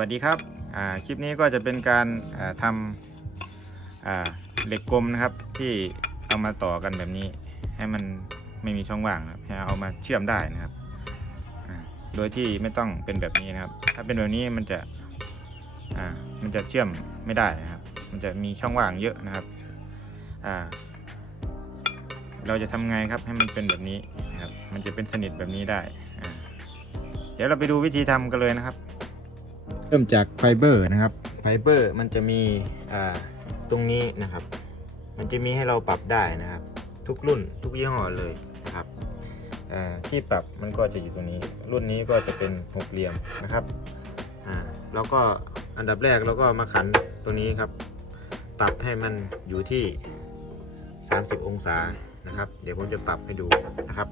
วัสดีครับคลิปนี้ก็จะเป็นการาทำเหล็กกลมนะครับที่เอามาต่อกันแบบนี้ ให้มันไม่มีช่องว่างนะครับให้เอามาเชื่อมได้นะครับโดยที่ไม่ต้องเป็นแบบนี้นะครับ ถ้าเป็นแบบนี้มันจะมันจะเชื่อมไม่ได้นะครับ มันจะมีช่องว่างเยอะนะครับเราจะทำไงครับให้มันเป็นแบบนี้นะครับ มันจะเป็นสนิทแบบนี้ได้เดี๋ยวเราไปดูวิธีทำกันเลยนะครับ เริ่มจากไฟเบอร์นะครับ ไฟเบอร์มันจะมีตรงนี้นะครับ มันจะมีให้เราปรับได้นะครับ ทุกรุ่นทุกยี่ห้อเลยนะครับที่ปรับมันก็จะอยู่ตรงนี้ รุ่นนี้ก็จะเป็นหกเหลี่ยมนะครับแล้วก็อันดับแรกเราก็มาขันตัวนี้ครับ ปรับให้มันอยู่ที่ 30 องศานะครับ เดี๋ยวผมจะปรับให้ดูนะครับ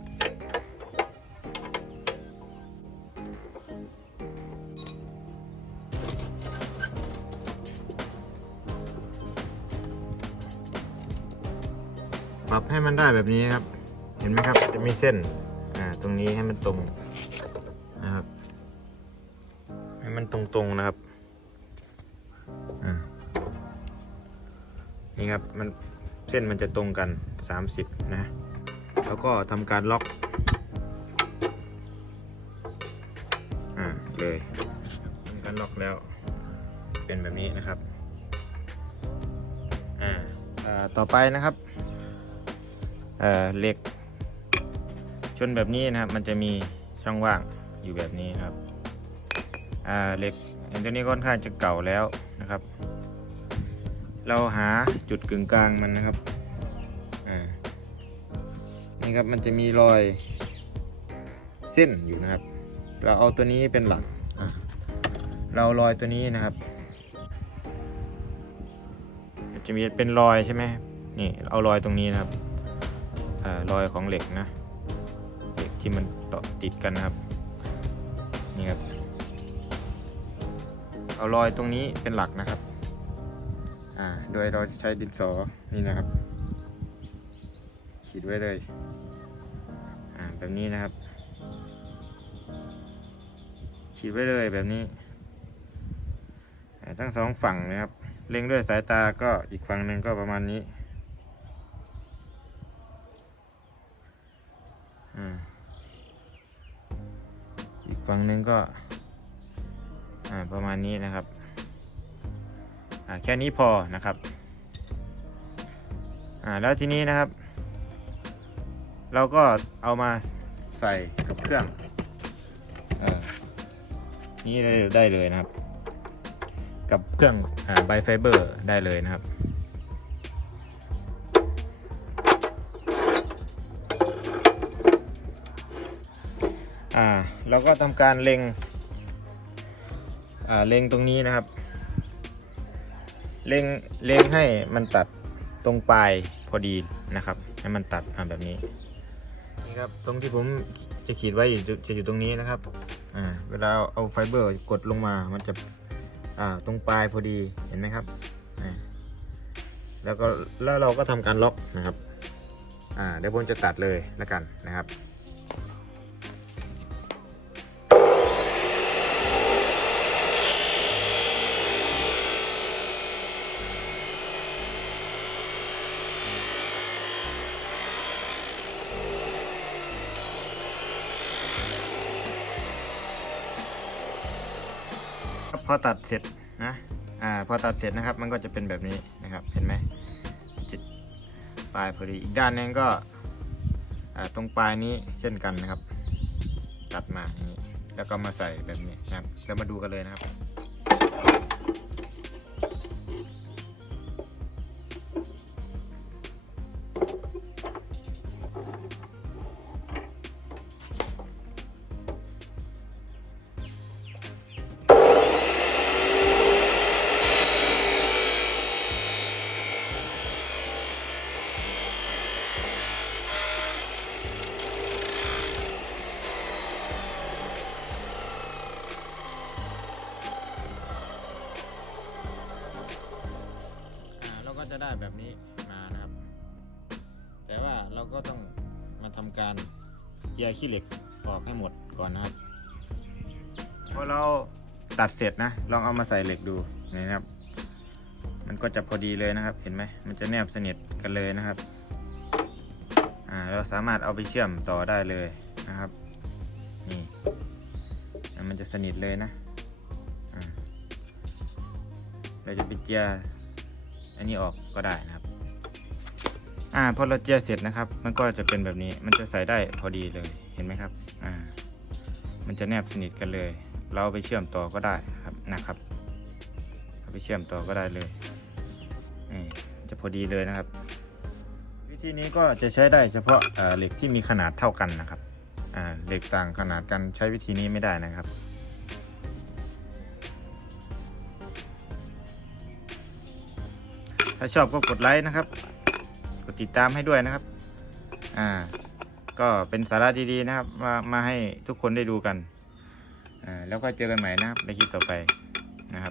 ปรับให้มันได้แบบนี้ครับ เห็นไหมครับ จะมีเส้น อ่า ตรงนี้ให้มันตรงนะครับ ให้มันตรงๆนะครับ อ่า นี่ครับ มันเส้นมันจะตรงกัน 30 นะ แล้วก็ทำการล็อก อ่า เลยทำการล็อกแล้ว เป็นแบบนี้นะครับ อ่าอ่าต่อไปนะครับ เเหล็ก ชนแบบนี้นะครับ มันจะมีช่องว่างอยู่แบบนี้นะครับเหล็กอันตัวนี้ค่อนข้างจะเก่าแล้วนะครับ เราหาจุดกึ่งกลางมันนะครับนี่ครับมันจะมีรอยเส้นอยู่นะครับ เราเอาตัวนี้เป็นหลักเรารอยตัวนี้นะครับจะมีเป็นรอยใช่ไหมนี่เอารอยตรงนี้นะครับ รอยของเหล็กนะ เหล็กที่มันต่อติดกันนะครับ นี่ครับ เอารอยตรงนี้เป็นหลักนะครับ อ่า โดยเราใช้ดินสอ นี่นะครับ ขีดไว้เลย อ่า แบบนี้นะครับ ขีดไว้เลยแบบนี้ ทั้งสองฝั่งนะครับ เล็งด้วยสายตาก็อีกฝั่งหนึ่งก็ประมาณนี้ อีกฝั่งหนึ่งก็ประมาณนี้นะครับแค่นี้พอนะครับแล้วทีนี้นะครับ เราก็เอามาใส่กับเครื่องอนี่ได้เลยนะครับ กับเครื่องอ่าไบไฟเบอร์ได้เลยนะครับ อ่าเราก็ทำการเล็งอ่าเล็งตรงนี้นะครับ เล็งเล็งให้มันตัดตรงปลายพอดีนะครับ ให้มันตัดอ่าแบบนี้นี่ครับตรงที่ผมจะขีดไว้อยู่จะอยู่ตรงนี้นะครับอ่าเวลาเอาไฟเบอร์กดลงมามันจะอ่าตรงปลายพอดีเห็นไหมครับแล้วก็แล้วเราก็ทำการล็อกนะครับอ่าเดี๋ยวผมจะตัดเลยแล้วกันนะครับ อตัดเสร็จนะอ่าพอตัดเสร็จนะครับ มันก็จะเป็นแบบนี้นะครับเห็นไหมจิตปลายพอดีอีกด้านนึงก็อ่าตรงปลายนี้เช่นกันนะครับ ตัดมาอย่างนี้แล้วก็มาใส่แบบนี้นะครับแล้วมาดูกันเลยนะครับ จะได้แบบนี้มานะครับ แต่ว่าเราก็ต้องมาทำการเจียร์ขี้เหล็กออกให้หมดก่อนนะครับพอเราตัดเสร็จนะ ลองเอามาใส่เหล็กดูนี่นะครับ มันก็จะพอดีเลยนะครับ เห็นไหมมันจะแนบสนิทกันเลยนะครับอ่าเราสามารถเอาไปเชื่อมต่อได้เลยนะครับนี่มันจะสนิทเลยนะเราจะไปเจีย อันนี้ออกก็ได้นะครับ อ่าพอเราเจียเสร็จนะครับ มันก็จะเป็นแบบนี้มันจะใส่ได้พอดีเลยเห็นไหมครับอ่ามันจะแนบสนิทกันเลย เราไปเชื่อมต่อก็ได้ครับนะครับ ไปเชื่อมต่อก็ได้เลยนี่จะพอดีเลยนะครับ วิธีนี้ก็จะใช้ได้เฉพาะเหล็กที่มีขนาดเท่ากันนะครับเหล็กต่างขนาดกันใช้วิธีนี้ไม่ได้นะครับ ถ้าชอบก็กดไลค์นะครับ กดติดตามให้ด้วยนะครับ อ่า ก็เป็นสาระดีๆนะครับ มามาให้ทุกคนได้ดูกัน อ่า แล้วก็เจอกันใหม่นะครับในคลิปต่อไปนะครับ